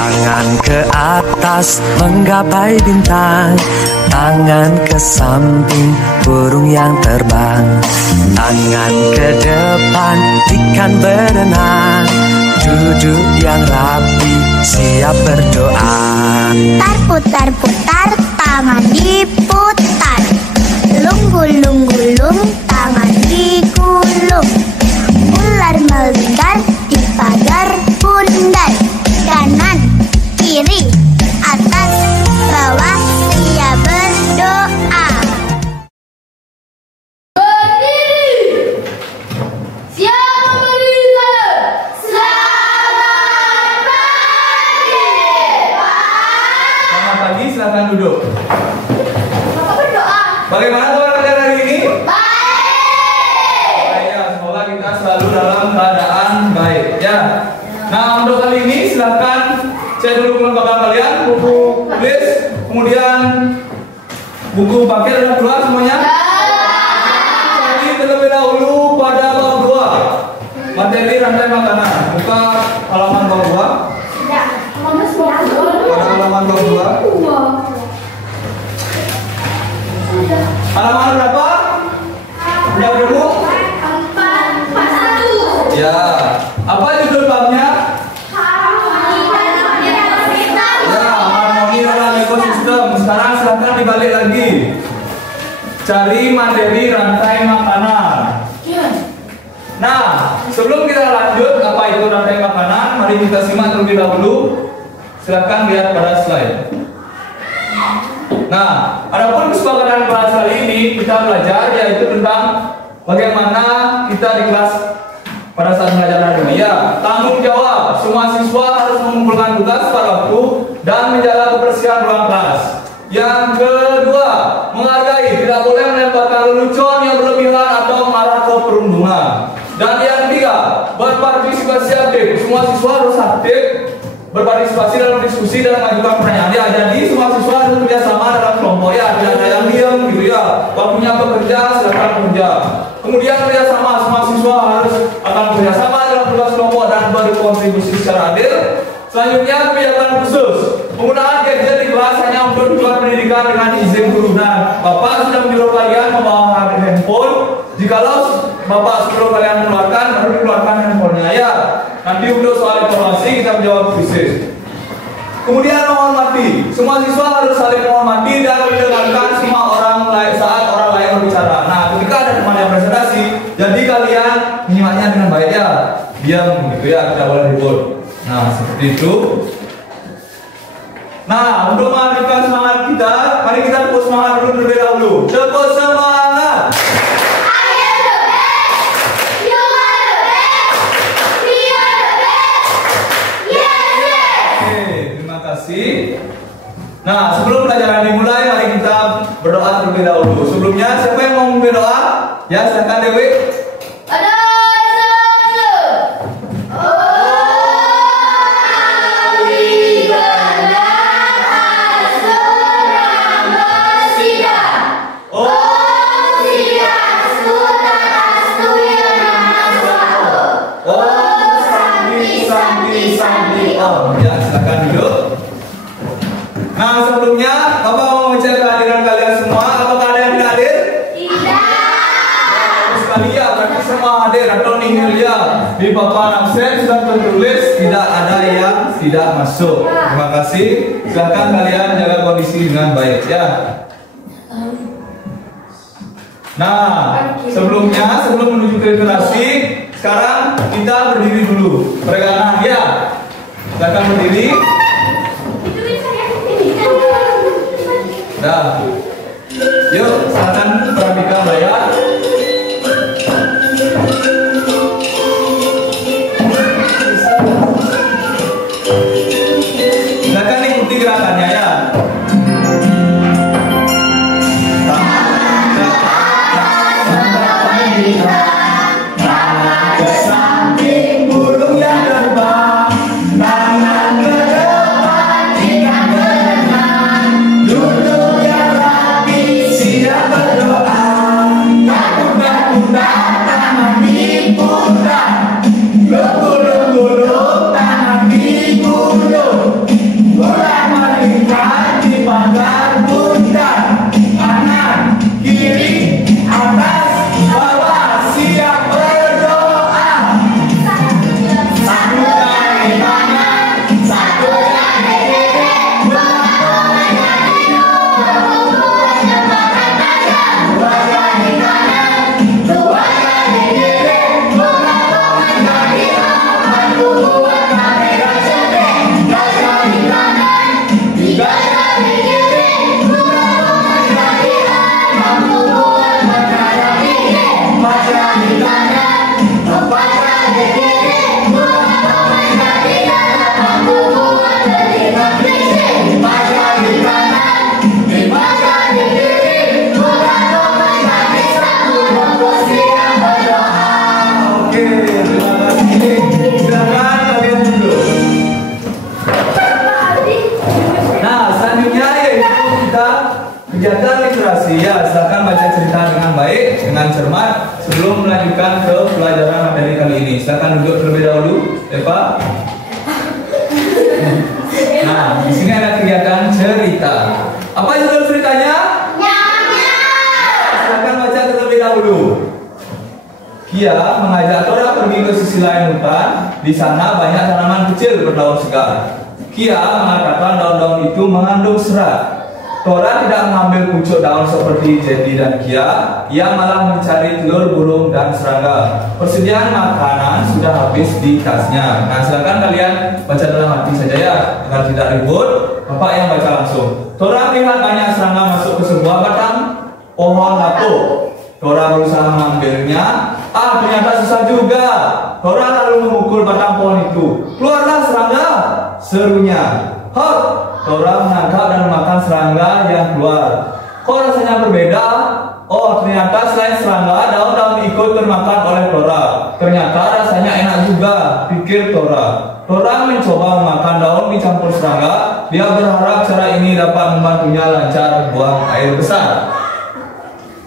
Tangan ke atas menggapai bintang, tangan ke samping burung yang terbang, tangan ke depan ikan berenang, duduk yang rapi siap berdoa. Putar-putar tangan diputar, lung-gulung-gulung tangan digulung, ular melingkar di pagar bundar, kanan kiri atas bawah siap berdoa. Berdiri. Siapa berdiri sana? Selamat pagi, Pak. Selamat pagi, silakan duduk. Bapak berdoa. Bagaimana kabar kalian hari ini? Baik. Baik ya, semoga kita selalu dalam keadaan baik ya. Nah, untuk kali ini silakan cek dulu kelengkapan kalian, buku tulis, kemudian buku paket sudah keluar semuanya. Jadi terlebih dahulu pada bab 2 materi rantai makanan. Buka halaman bab 2. Tidak. Mama semua. Pada halaman bab 2. Halaman berapa? Udah bertemu? 4, 1. Ya. Apa judul babnya? Ya, harmoni dalam ekosistem. Sekarang silakan dibalik lagi. Cari materi rantai makanan. Nah, sebelum kita lanjut apa itu rantai makanan, mari kita simak terlebih dahulu. Silakan lihat pada slide. Nah, adapun kesepakatan kelas kali ini kita belajar yaitu tentang bagaimana kita di kelas pada saat belajar hari ini. Ya, tanggung jawab. Semua siswa harus mengumpulkan tugas pada waktu dan menjaga kebersihan ruang kelas. Yang kedua, menghargai. Tidak boleh melemparkan lelucon yang berlebihan atau mengarah ke perundungan. Dan yang ketiga, berpartisipasi aktif. Semua siswa harus aktif berpartisipasi dalam diskusi dan mengajukan pertanyaan. Ya, jadi semua siswa harus bekerjasama dalam kelompok. Ya, tidak ada yang diam gitu ya. Waktunya bekerja, silakan bekerja. Kemudian kerjasama, semua siswa harus akan bekerjasama dalam tugas kelompok dan berkontribusi secara adil. Selanjutnya, kebijakan khusus. Penggunaan gadget di kelas hanya untuk tujuan pendidikan dengan izin guru. Nah, Bapak sudah menyuruh kalian membawa handphone. Jikalau Bapak suruh kalian mengeluarkan, baru dikeluarkan handphonenya ya. Nanti untuk soal informasi kita menjawab khusus. Kemudian menghormati. Semua siswa harus saling menghormati dan mendengarkan semua orang lain saat orang lain berbicara. Nah, ketika ada teman yang presentasi, jadi kalian menyimaknya dengan baik ya. Diam gitu ya, tidak boleh ribut. Nah, seperti itu. Nah, untuk menghadirkan semangat kita, mari kita tepuk semangat dulu terlebih dahulu. Tepuk semangat. Nah, sebelum pelajaran dimulai, mari kita berdoa terlebih dahulu. Sebelumnya, siapa yang mau berdoa? Ya, silakan Dewi. Ada Ya, silakan duduk. Nah, sebelumnya Bapak mau ngecek kehadiran kalian semua. Apakah ada yang tidak hadir? tidak. Bagus sekali ya, berarti semua hadir atau nihil ya. Di papan absen sudah tertulis tidak ada yang tidak masuk. Terima kasih. Silakan kalian jaga kondisi dengan baik ya. Nah, sebelumnya sebelum menuju ke literasi, sekarang kita berdiri dulu. Peregangan ya. Silakan berdiri. Nah, yuk silakan perhatikan layar. Silakan ikuti gerakannya ya. Gulung, tangan digulung. konsentrasi ya. Silakan baca cerita dengan baik, dengan cermat sebelum melanjutkan ke pelajaran materi kali ini. Silakan duduk terlebih dahulu, Eva. Nah, di sini ada kegiatan cerita. Apa judul ceritanya? Silakan baca terlebih dahulu. Kia mengajak Tora pergi ke sisi lain hutan. Di sana banyak tanaman kecil berdaun segar. Kia mengatakan daun-daun itu mengandung serat. Tora tidak mengambil pucuk daun seperti Jadi dan Kia. Ia malah mencari telur burung dan serangga. Persediaan makanan sudah habis di tasnya. Nah, silakan kalian baca dalam hati saja ya, agar tidak ribut. Bapak yang baca langsung. Tora melihat banyak serangga masuk ke sebuah batang pohon lapuk. Tora berusaha mengambilnya. Ternyata susah juga. Tora lalu memukul batang pohon itu. Keluarlah serangga, serunya. Hot! Tora menangkap dan memakan serangga yang keluar. Kok rasanya berbeda? Oh, ternyata selain serangga, daun-daun ikut termakan oleh Tora. Ternyata rasanya enak juga, pikir Tora. Tora mencoba memakan daun dicampur serangga. Dia berharap cara ini dapat membantunya lancar buang air besar.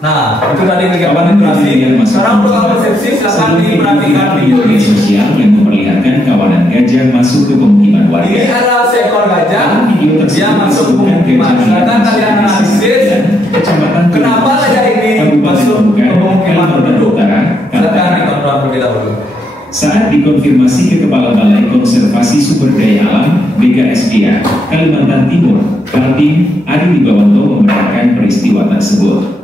Nah, itu tadi kegiatan literasi. Sekarang untuk persepsi, silakan diperhatikan video ini. Sosial yang memperlihatkan kawanan gajah masuk ke pemukiman warga. Ini adalah seekor gajah. Dia masuk ke pemukiman. Silakan kalian analisis kenapa gajah ini masuk ke pemukiman penduduk. Silakan ditonton terlebih dahulu. Saat dikonfirmasi ke Kepala Balai Konservasi Sumber Daya Alam BKSDA Kalimantan Timur, Kaltim Adi Wibawanto membenarkan peristiwa tersebut.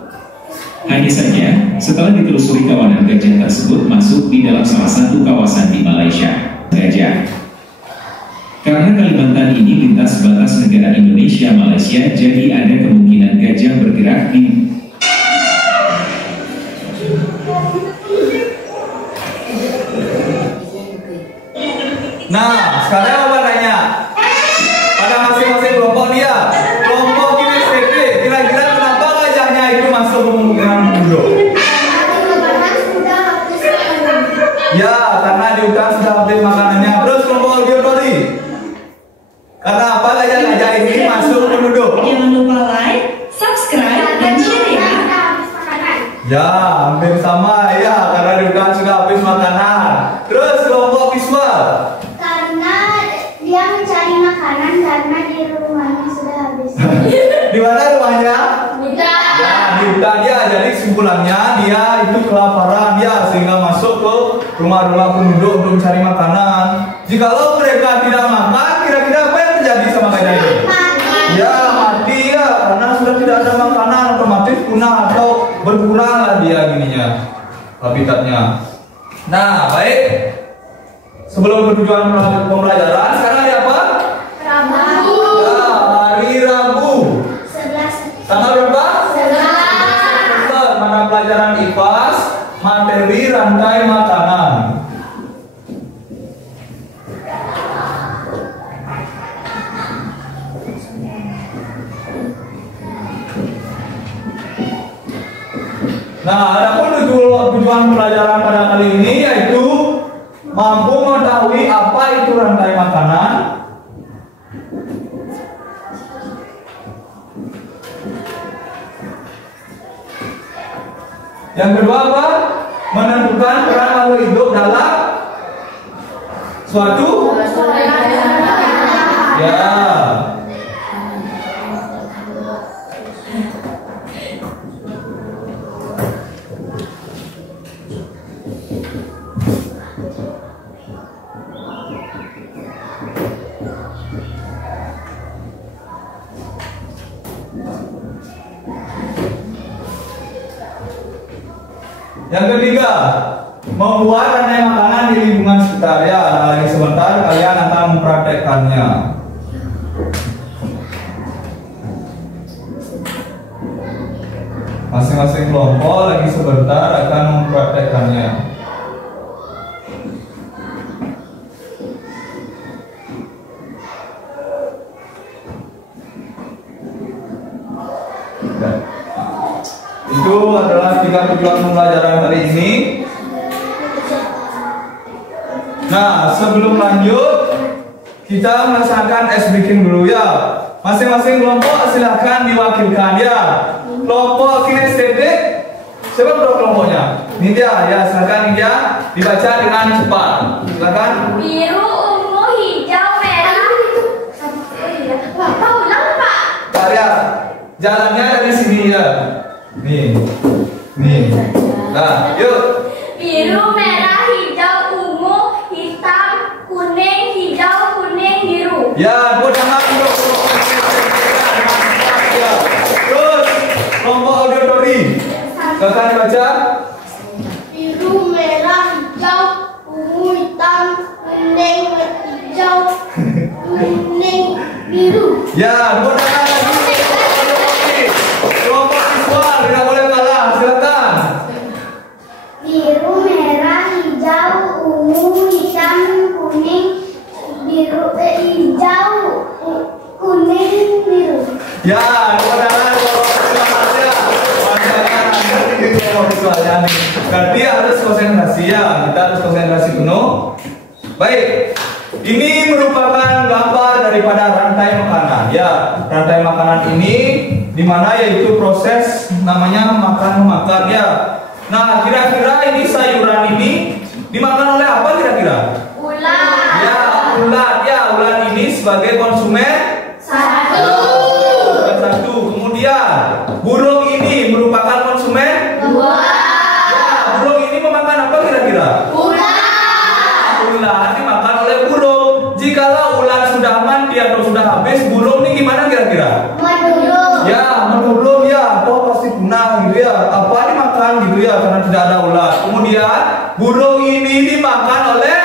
Hanya saja, setelah ditelusuri kawanan gajah tersebut masuk di dalam salah satu kawasan di Malaysia, gajah. Karena Kalimantan ini lintas batas negara Indonesia Malaysia, jadi ada kemungkinan gajah bergerak di Nah, sekarang apa tanya? Pada masing-masing kelompok dia. Kelompok kinesthetik, kira-kira kenapa gajahnya itu masuk ke pemukiman penduduk? Ya, karena di hutan sudah habis makanannya. Terus kelompok auditory. Karena apa gajah-gajah ini masuk ke penduduk? Jangan lupa like, subscribe, dan share ya. Ya, hampir sama ya, karena di hutan sudah habis makanan. Terus kelompok visual. Karena dia mencari makanan karena di rumahnya sudah habis. Di mana rumahnya? Ya, di hutan ya. Jadi kesimpulannya dia itu kelaparan ya, sehingga masuk ke rumah-rumah penduduk untuk mencari makanan. Jikalau mereka tidak makan, kira-kira apa yang terjadi sama gajah ini? Ya, mati ya, karena sudah tidak ada makanan, otomatis punah atau berkuranglah dia gininya, habitatnya. Nah, baik. Sebelum bertujuan pembelajaran, sekarang hari apa? Rabu. Ya, hari Rabu. 11. Tanggal berapa? 11. Mata pelajaran IPAS, materi rantai makanan. Nah, adapun tujuan pelajaran pada kali ini yaitu mampu mengetahui apa itu rantai makanan, yang kedua apa? Menentukan peran makhluk hidup dalam suatu ya. Yang ketiga, membuat rantai makanan di lingkungan sekitar ya. Nah, lagi sebentar kalian akan mempraktekkannya. Masing-masing kelompok lagi sebentar akan mempraktekkannya. Itu adalah 3 tujuan pembelajaran hari ini. Nah, sebelum lanjut, kita melaksanakan ice breaking dulu ya. Masing-masing kelompok silahkan diwakilkan ya. kelompok kinestetik. Siapa kelompoknya? Ini dia, ya silakan ini dia dibaca dengan cepat. Silakan. Biru, ungu, hijau, merah. Bapak ulang Pak. Karya jalannya dari sini ya. Nih. Nah, yuk. Biru, merah, hijau, ungu, hitam, kuning, hijau, kuning, biru. Ya, buat tangan untuk ya. Terus kelompok auditori. Silakan dibaca. Biru, merah, hijau, ungu, hitam, kuning, hijau, kuning, biru. Ya, buat tangan lagi. Kelompok visual tidak boleh kalah. Silakan. Biru, merah, hijau, ungu, hitam, kuning, biru, hijau, kuning, biru. Ya, buat tangan semuanya. Visualnya nih. Berarti harus konsentrasi ya. Kita harus konsentrasi penuh. Baik. Ini merupakan gambar daripada rantai makanan. Ya, rantai makanan ini dimana yaitu proses namanya makan ya. Nah, kira-kira ini sayuran ini dimakan oleh apa kira-kira? Ular. Ya, ulat. Ya, ulat ini sebagai konsumen Satu. Kemudian burung ini merupakan konsumen. Dua. Ya, burung ini memakan apa kira-kira? Ular. Ulat dimakan oleh burung. Jikalau ulat sudah mati atau sudah habis, burung ini gimana kira-kira? Menurut Ya, menurun ya, pasti punah gitu ya. Apa dimakan gitu ya, karena tidak ada ulat. Kemudian burung ini dimakan oleh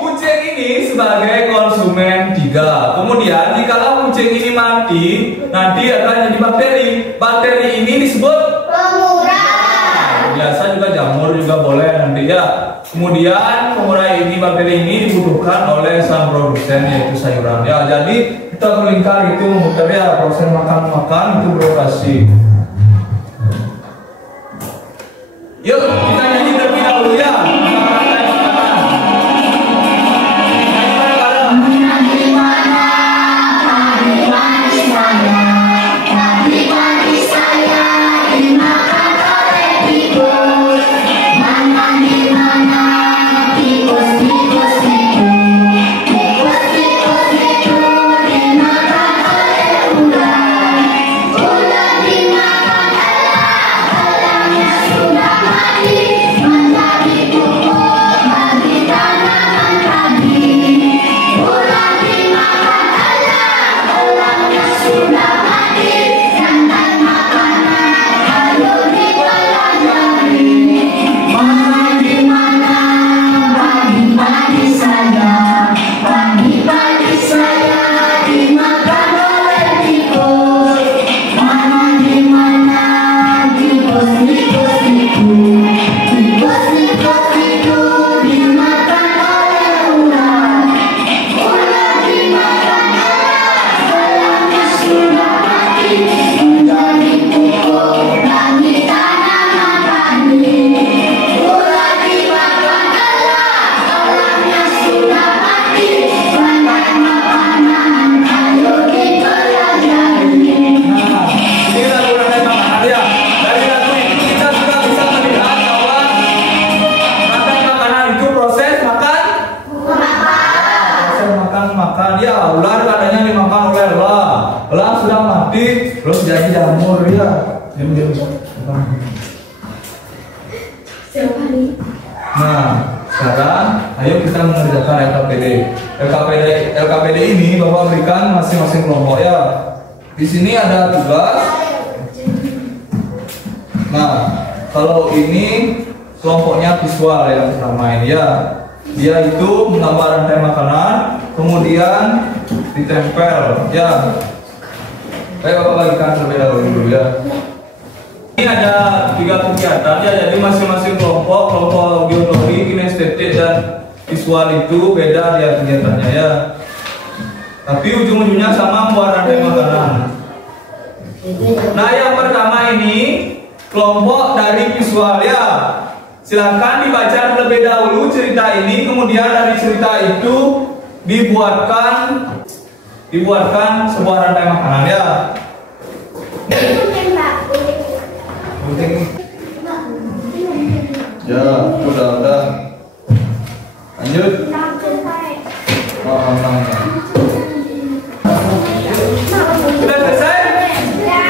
kucing ini sebagai konsumen 3. Kemudian jikalau kucing ini mati, nanti akan jadi bakteri. Bakteri ini disebut pemurah. biasa juga jamur juga boleh nanti ya. Kemudian pengurai ini bakteri ini dibutuhkan oleh sang produsen yaitu sayuran ya. Jadi kita melingkar itu muter ya, proses makan itu beroperasi. Yuk kita nyanyi terlebih dahulu ya. Nah, sekarang ayo kita mengerjakan LKPD. LKPD ini Bapak berikan masing-masing kelompok ya. Di sini ada tugas. Nah, kalau ini kelompoknya visual yang pertama ini ya. Dia itu menggambar rantai makanan, kemudian ditempel ya. Baik, Bapak bagikan terlebih dahulu ya. Ini ada 3 kegiatan ya, jadi masing-masing kelompok geometri, kinestetik dan visual itu beda dia kegiatannya ya. Tapi ujung-ujungnya sama membuat rantai makanan. Nah, yang pertama ini kelompok dari visual ya. Silakan dibaca terlebih dahulu cerita ini, kemudian dari cerita itu dibuatkan sebuah rantai makanan ya. Kuning, Pak. Gunting. Ya, udah. Lanjut. Oh. Sudah selesai? Ya,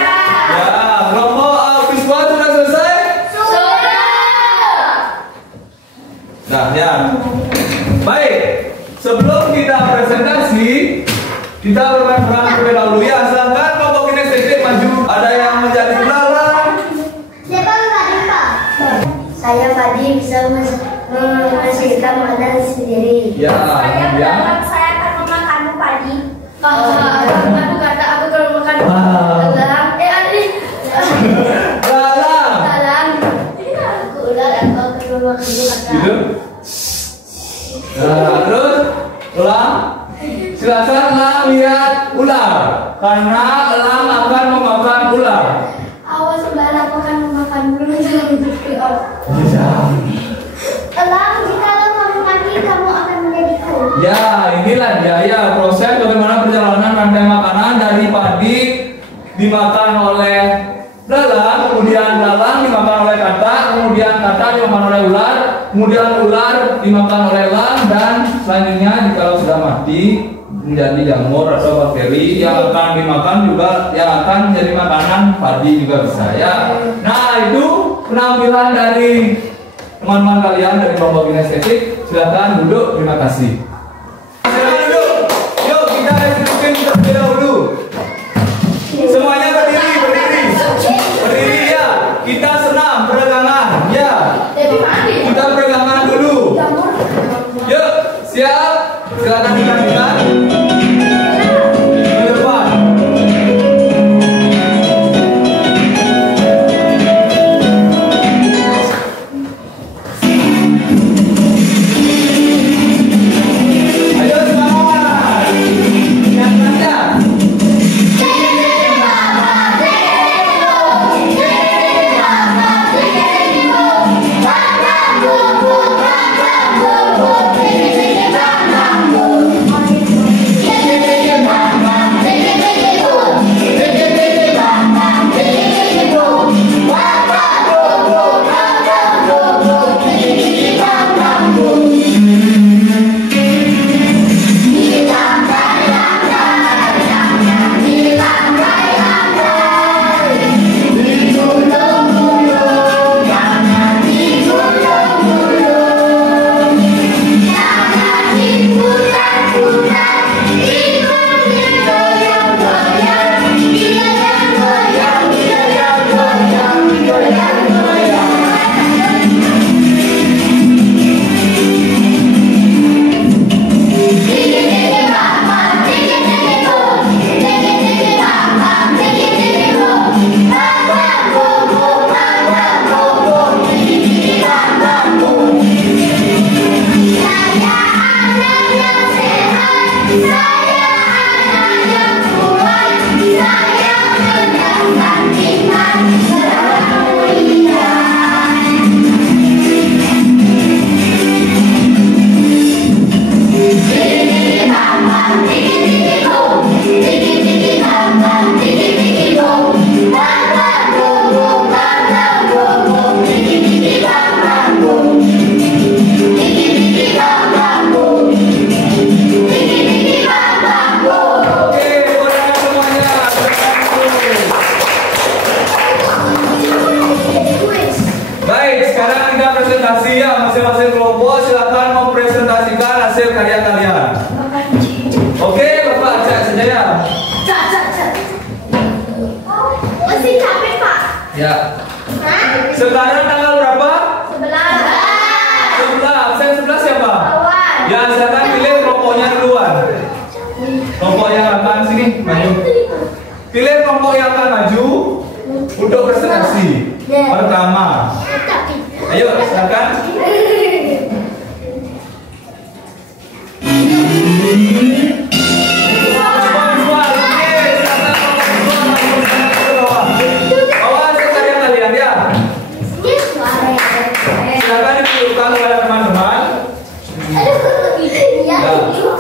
kelompok Viswa sudah selesai? Nah, ya. Baik. Sebelum kita presentasi, kita bermain peran terlebih dahulu ya. Silakan kelompok kinestetik maju. Ada yang menjadi belalang? Siapa Fadi, Pak? Saya Fadi bisa menghasilkan makanan sendiri. Ya, kemudian. Saya akan memakan padi. Aku kata aku kalau makan Belalang. Aku ular aku akan memakan Gitu. Nah, terus ulang. Silakan elang lihat ular, karena elang akan memakan ular. Awas ular aku akan memakan bulu jangan berpikir. Elang, jikalau kamu mati, kamu akan menjadi kul. Ya, inilah dia proses bagaimana perjalanan rantai makanan dari padi dimakan oleh belalang, kemudian belalang dimakan oleh katak, kemudian katak dimakan oleh ular, kemudian ular dimakan oleh elang, dan selanjutnya jika sudah mati menjadi jamur atau bakteri yang akan dimakan juga, yang akan menjadi makanan padi juga bisa ya. Nah, itu penampilan dari teman-teman kalian dari kelompok kinestetik. Silakan duduk, terima kasih. Silakan duduk. Yuk kita instruksikan terlebih dahulu. Semuanya berdiri ya. Kita senam peregangan ya. Kita peregangan dulu. Yuk, siap. Silakan dilanjutkan. Ke depan. Ayo semangat. Yang lancar. Ya. Sekarang tanggal berapa? 11. 11. Absen 11 siapa? Awan. Ya, silakan pilih kelompoknya duluan. Kelompok yang akan sini maju. Pilih kelompok yang akan maju untuk presentasi. Pertama. Ayo, silakan.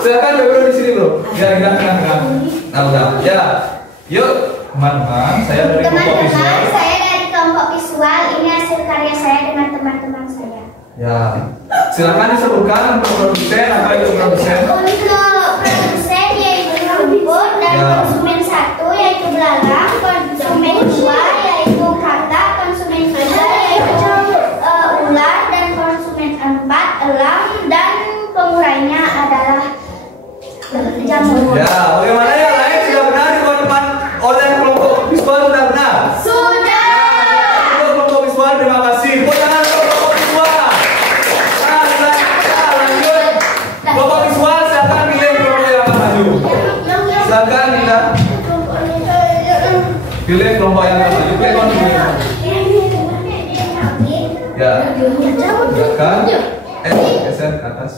Silakan bro di sini bro. Ya, kita tengah-tengah. Nah, udah. Ya. Yuk. Teman-teman, saya dari kelompok visual. Teman-teman, saya dari kelompok visual. Ini hasil karya saya dengan teman-teman saya. Ya, silakan disebutkan untuk produsen. Apa itu produsen? Untuk produsen yaitu rumput dan Ya. konsumen 1 yaitu belalang, konsumen 2 yaitu kata, konsumen 3 yaitu ular, dan konsumen 4 elang, dan pengurainya adalah jamur. Ya, bagaimana yang lain sudah benar di bawah depan oleh kelompok visual sudah benar? Sudah. Untuk kelompok visual terima kasih. Tepuk tangan untuk kelompok visual. Nah, lanjut. Kelompok visual silakan pilih kelompok yang akan maju. Silakan Nina. Pilih kelompok yang akan maju. Pilih konsumen. Ya. Silakan. Geser ke atas.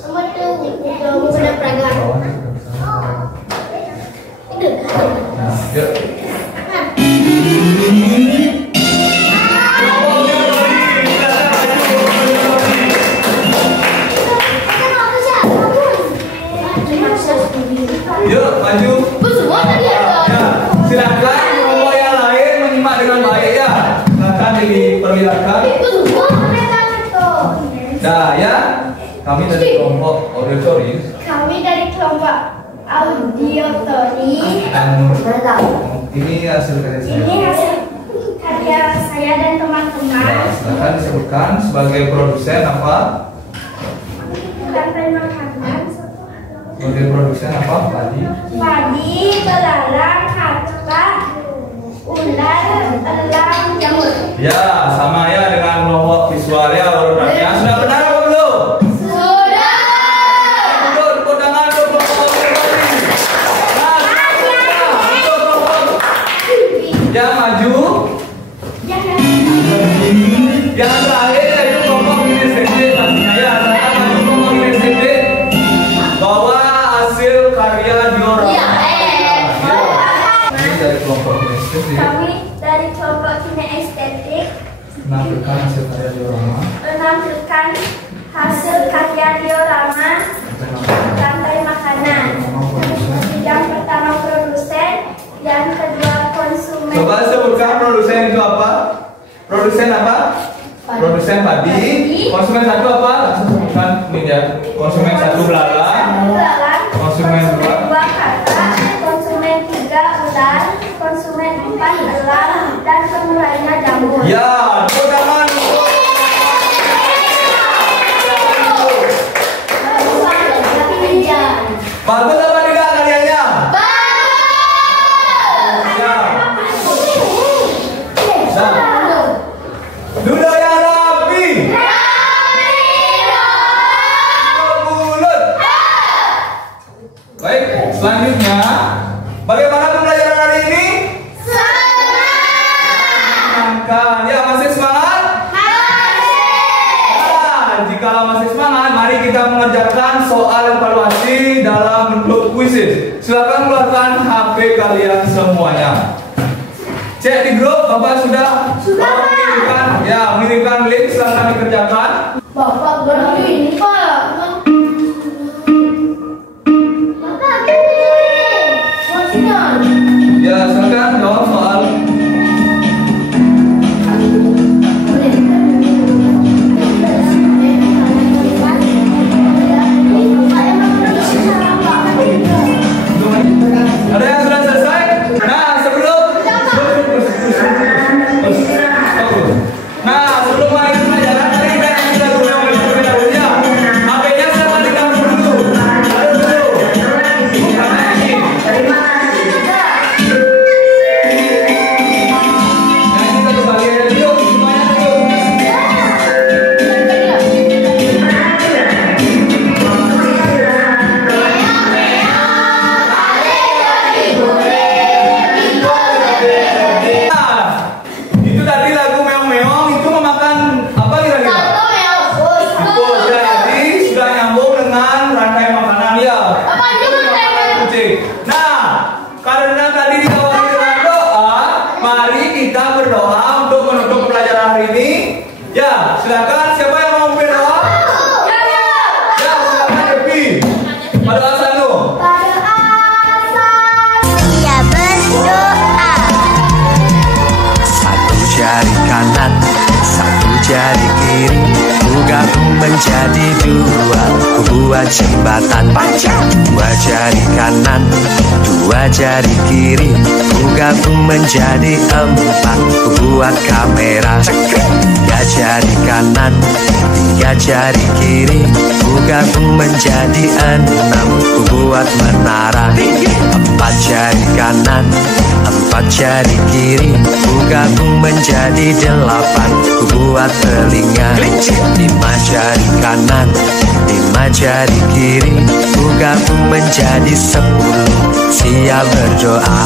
Bawah. Nah, yuk. Yuk, maju. Ya, silakan kelompok yang lain menyimak dengan baik ya. Silakan diperlihatkan. Nah, ya. Kami dari kelompok auditory. Kami dari kelompok audiotori. Dan ini hasil karya saya. Ini hasil karya saya dan teman-teman. Ya, silakan disebutkan sebagai produsen apa? Rantai makanan Sebagai produsen apa? Tadi. padi, belalang, katak, ular, elang, jamur. Ya, sama ya dengan kelompok visual ya urutannya. Sudah benar apa belum? Sudah. Untuk tepuk tangan untuk kelompok auditory. Nah, untuk kelompok yang maju. Yang terakhir yaitu kelompok kinesthetik pastinya ya. Silakan maju kelompok kinesthetik. Bawa hasil karya diorama. Ya, Ini dari kelompok kinesthetik. Kami dari kelompok kinestetik Menampilkan hasil karya diorama. menampilkan hasil karya diorama rantai makanan. Yang pertama produsen, yang kedua konsumen. Coba sebutkan produsen itu apa? Produsen apa? Produsen padi. Konsumen 1 apa? Sebutkan ini ya. Konsumen 1 belalang. Konsumen 2 kata, konsumen 3 ular, konsumen 4 elang, dan pengurainya jamur. Ya, tepuk tangan. Bagus apa tidak karyanya? Ya. Nah, duduk yang rapi. Mulut. Baik, selanjutnya bagaimana pembelajaran hari ini? Menyenangkan. Ya, masih semangat? Nah, jika masih semangat, mari kita mengerjakan soal evaluasi dalam bentuk kuisis. Silakan keluarkan HP kalian semuanya. Cek di grup, Bapak sudah mengirimkan, ya mengirimkan link, silakan dikerjakan. Bapak baru ini Pak. Bapak ini. Ya, silakan jawab soal. Ada yang sudah selesai? Nah, sebelum nah, sebelum mulai pelajaran, mari kita yang sudah terlebih dahulu ya. menjadi dua, ku buat jembatan. Dua jari kanan, dua jari kiri, ku gabung menjadi empat, ku buat kamera. Tiga jari kanan, tiga jari kiri, ku gabung menjadi enam, ku buat menara. Empat jari kanan, empat jari kiri, ku gabung menjadi delapan, ku buat telinga. Lima jari kanan, lima jari kiri, ku gabung menjadi 10, siap berdoa.